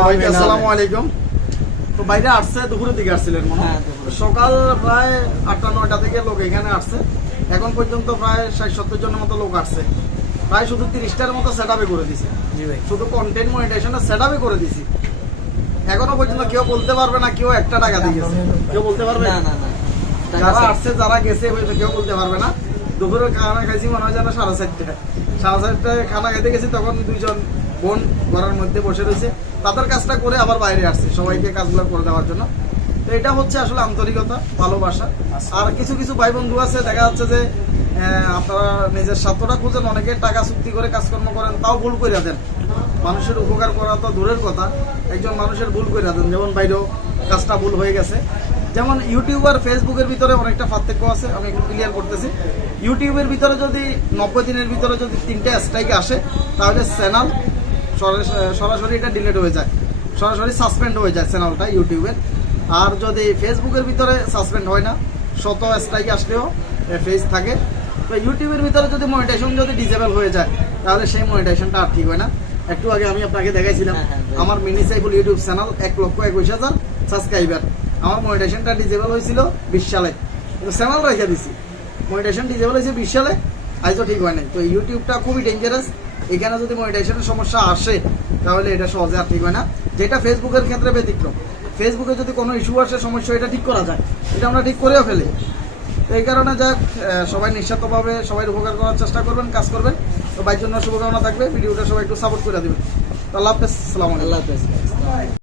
সবাইকে আসসালামু আলাইকুম। তো বাইরে আসছে দুপুরের দিকে আসছিলেন মনে হয়। সকাল প্রায় 8টা-9টা থেকে লোক এখানে আসছে। এখন পর্যন্ত প্রায় 60-70 জনের মতো লোক আসছে। প্রায় শুধু 30টার মতো সেট আপে করে দিছি। শুধু কন্টেন্ট মনিটাইজেশনের সেট আপে করে দিছি। এখনো পর্যন্ত কেউ বলতে পারবে না কেউ 1 টাকা দিয়ে গেছে। কেউ বলতে পারবে না। যারা আসছে যারা গেছে হয়তো কেউ বলতে পারবে না। দুপুরে খানা খাইছি মনে হয় যেন 4:30টায়। 4:30টায় খানা খেতে গেছি, তখন দুইজন বোন ঘরের মধ্যে বসে রয়েছে। তাদের কাজটা করে আবার বাইরে আসছে সবাইকে কাজগুলো করে দেওয়ার জন্য। তো এটা হচ্ছে আসলে আন্তরিকতা, ভালোবাসা। আর কিছু কিছু ভাই বন্ধু আছে দেখা যাচ্ছে যে আপনারা নিজের স্বার্থটা খুঁজেন, অনেকে টাকা চুক্তি করে কাজকর্ম করেন, তাও ভুল করে দেন। মানুষের উপকার করা তো দূরের কথা, একজন মানুষের ভুল করে দেন। যেমন বাইরেও কাজটা ভুল হয়ে গেছে। যেমন ইউটিউব আর ফেসবুকের ভিতরে অনেকটা পার্থক্য আছে, আমি একটু ক্লিয়ার করতেছি। ইউটিউবের ভিতরে যদি 90 দিনের ভিতরে যদি 3টে স্ট্রাইক আসে, তাহলে চ্যানেল সরাসরি এটা ডিলিট হয়ে যায়, সরাসরি সাসপেন্ড হয়ে যায় চ্যানেলটা ইউটিউবের। আর যদি ফেসবুকের ভিতরে সাসপেন্ড হয় না, 100 স্ট্রাইক আসলেও ফেজ থাকে। তো ইউটিউবের ভিতরে যদি মনিটাইজেশন যদি ডিসেবল হয়ে যায়, তাহলে সেই মনিটাইজেশনটা আর ঠিক হয় না। একটু আগে আমি আপনাকে দেখাইছিলাম আমার mini Saiful YouTube channel 1,21,000 subscriber. আমার মনিটাইজেশনটা ডিসেবল হয়েছিল 20 সালে, কিন্তু চ্যানেল রেখে দিছি। মনিটাইজেশন ডিসেবল হয়েছে 20 সালে, আজও ঠিক হয় নাই। তো ইউটিউবটা খুবই ডেঞ্জারাস। এখানে যদি মনিটাইজেশনের সমস্যা আসে, তাহলে এটা সহজে আর ঠিক হয় না। যেটা ফেসবুকের ক্ষেত্রে ব্যতিক্রম। ফেসবুকে যদি কোনো ইস্যু আসে, সমস্যা, এটা ঠিক করা যায়, এটা আমরা ঠিক করেও ফেলি। তো এই কারণে যাক, সবাই নিঃস্বার্থভাবে সবাই উপকার করার চেষ্টা করবেন, কাজ করবেন। তো বাইর জন্য শুভকামনা থাকবে। ভিডিওটা সবাই একটু সাপোর্ট করে দেবেন। তো আল্লাহ হাফেজ, আসসালামু আলাইকুম।